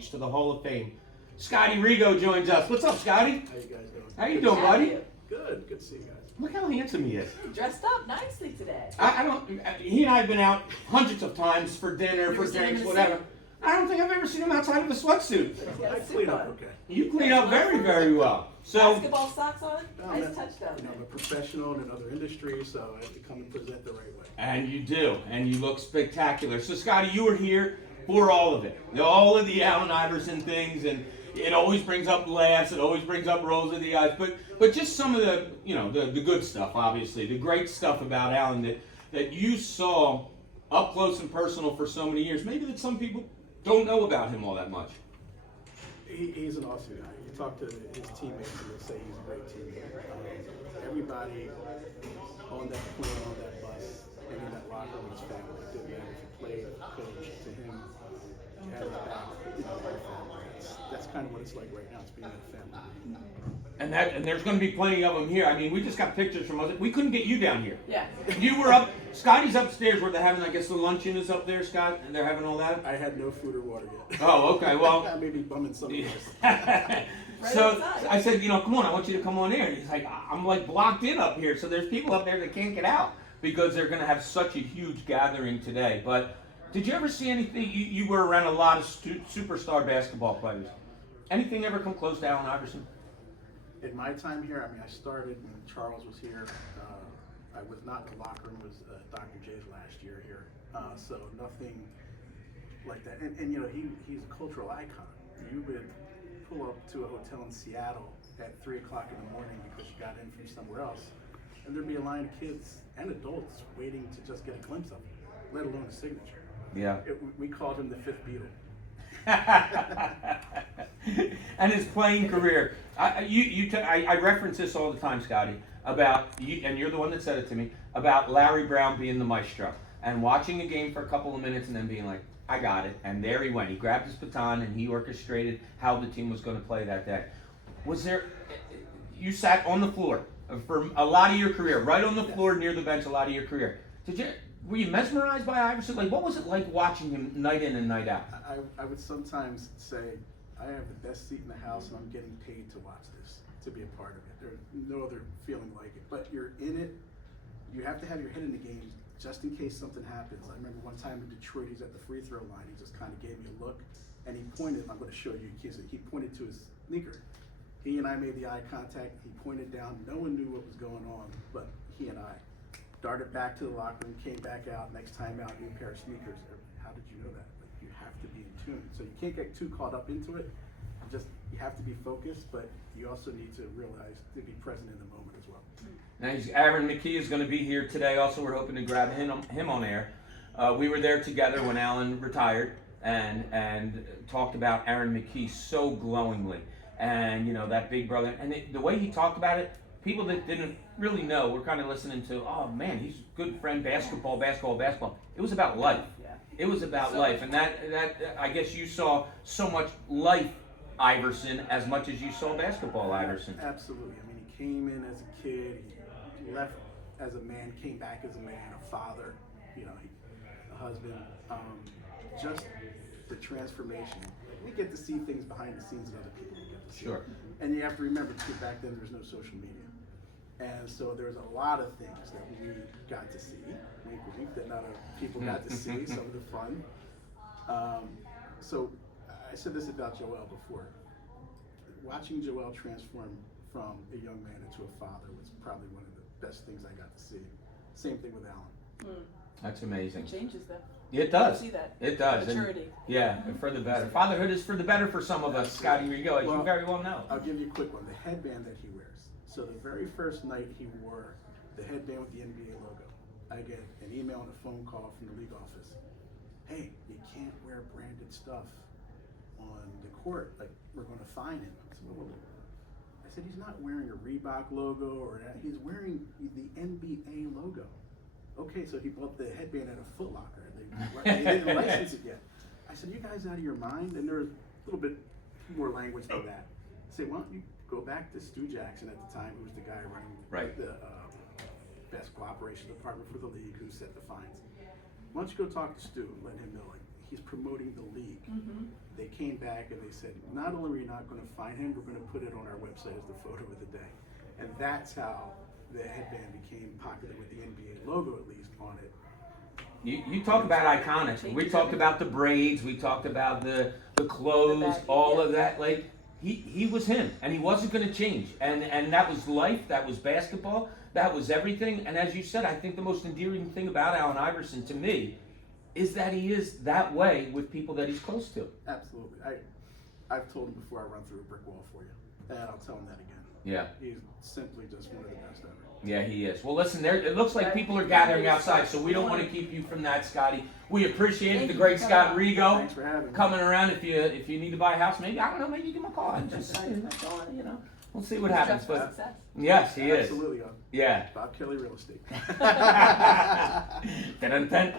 To the Hall of Fame. Scotty Rego joins us. What's up, Scotty? How you guys doing? How you doing, buddy? Good. Good to see you guys. Look how handsome he is. Dressed up nicely today. I don't. He and I have been out hundreds of times for dinner, for seen him drinks, in a whatever. suit? I don't think I've ever seen him outside of a sweatsuit. I clean up okay. You clean up very, very well. So, Basketball socks on? Nice touchdown. I'm a professional in another industry, so I have to come and present the right way. and you do, and you look spectacular. So, Scotty, you were here for all of it, all of the Allen Iverson things, and it always brings up laughs, it always brings up rolls of the eyes, but just some of the, the good stuff, obviously, the great stuff about Allen that you saw up close and personal for so many years, maybe that some people don't know about him all that much. He's an awesome guy. You talk to his teammates and they'll say he's a great teammate. Everybody on that plane, on that bus, and in that locker room was family. It didn't matter if you played, coach, to him, you had his back. That's kind of what it's like right now. It's being in a family. And there's going to be plenty of them here. I mean, we just got pictures from us. We couldn't get you down here. Yeah. You were up. Scotty's upstairs where they're having, I guess, the luncheon is up there, Scott, and they're having all that. I had no food or water yet. Oh, okay. Well, I may be bumming something else. so I said, come on, I want you to come on there. And he's like, I'm like blocked in up here. So there's people up there that can't get out because they're going to have such a huge gathering today. But did you ever see anything? You were around a lot of superstar basketball players. Anything ever come close to Allen Iverson? In my time here, I started when Charles was here. I was not in the locker room. It was Dr. J's last year here. So nothing like that. And he's a cultural icon. You would pull up to a hotel in Seattle at 3 o'clock in the morning because you got in from somewhere else, and there'd be a line of kids and adults waiting to just get a glimpse of him, let alone a signature. Yeah. We called him the fifth Beatle. And his playing career. I reference this all the time, Scotty, about you, and you're the one that said it to me, about Larry Brown being the maestro and watching a game for a couple of minutes and then being like, I got it. And there he went. He grabbed his baton and he orchestrated how the team was going to play that day. You sat on the floor for a lot of your career, right on the floor near the bench a lot of your career. Were you mesmerized by Iverson? Like, what was it like watching him night in and night out? I would sometimes say, I have the best seat in the house and I'm getting paid to watch this, to be a part of it. There's no other feeling like it. But you're in it, you have to have your head in the game just in case something happens. I remember one time in Detroit, he's at the free throw line, he just kind of gave me a look and he pointed, I'm going to show you, he pointed to his sneaker. He and I made the eye contact, he pointed down, no one knew what was going on, but he and I. Darted back to the locker room, came back out, next time out, new pair of sneakers. How did you know that? Like, you have to be in tune. So you can't get too caught up into it. You have to be focused, but you also need to realize to be present in the moment as well. Now, Aaron McKee is going to be here today. Also, we're hoping to grab him on air. We were there together when Allen retired and talked about Aaron McKee so glowingly. And, that big brother. And the way he talked about it, people that didn't really know were kind of listening to, oh man, he's a good friend, basketball. It was about life. Yeah. It was about life. And that I guess you saw so much life Iverson as much as you saw basketball Iverson. Absolutely. He came in as a kid, he left as a man, came back as a man, a father, a husband. Just the transformation. We get to see things behind the scenes that other people don't get to see. Sure. And you have to remember, too, back then there was no social media. And so there's a lot of things that we got to see, wink, wink, that not other people got to see, some of the fun. So I said this about Joel before. Watching Joel transform from a young man into a father was probably one of the best things I got to see. Same thing with Allen. That's amazing. It changes them. It does. See that. It does. Maturity. And for the better. Fatherhood is for the better for some of us, Scotty Rego, as you very well know. I'll give you a quick one. The headband that he wears. So the very first night he wore the headband with the NBA logo, I get an email and a phone call from the league office. Hey, you can't wear branded stuff on the court. Like, we're going to fine him. I said, he's not wearing a Reebok logo or that. He's wearing the NBA logo. Okay, so he bought the headband at a Foot Locker. They didn't license it yet. I said, you guys out of your mind? And there was a little bit more language than that. I said, why don't you go back to Stu Jackson at the time, who was the guy running the basketball operations department for the league, who set the fines. Why don't you go talk to Stu and let him know, like, he's promoting the league. Mm-hmm. They came back and they said, not only are we not going to find him, we're going to put it on our website as the photo of the day. And that's how the headband became popular, with the NBA logo at least on it. You talk about iconic. We talked about the braids. We talked about the clothes, The baggy, all yeah. of that. Like he was him, and he wasn't going to change. And that was life. That was basketball. That was everything. And as you said, I think the most endearing thing about Allen Iverson to me is that he is that way with people that he's close to. Absolutely. I've told him before, I run through a brick wall for you, and I'll tell him that again. Yeah. He's simply just one of the best ever. Yeah, he is. Well, listen, it looks like people are gathering outside, so we don't want to keep you from that, Scotty. We appreciate it. Thank The you great for Scott coming Rego Thanks for having me. coming around. If you need to buy a house, maybe, I don't know, maybe you give him a call. I'm just saying, that's all, we'll see what happens. Stressful But success. yes, he is. Absolutely. Yeah. Bob Kelly Real Estate. Dun, dun, dun.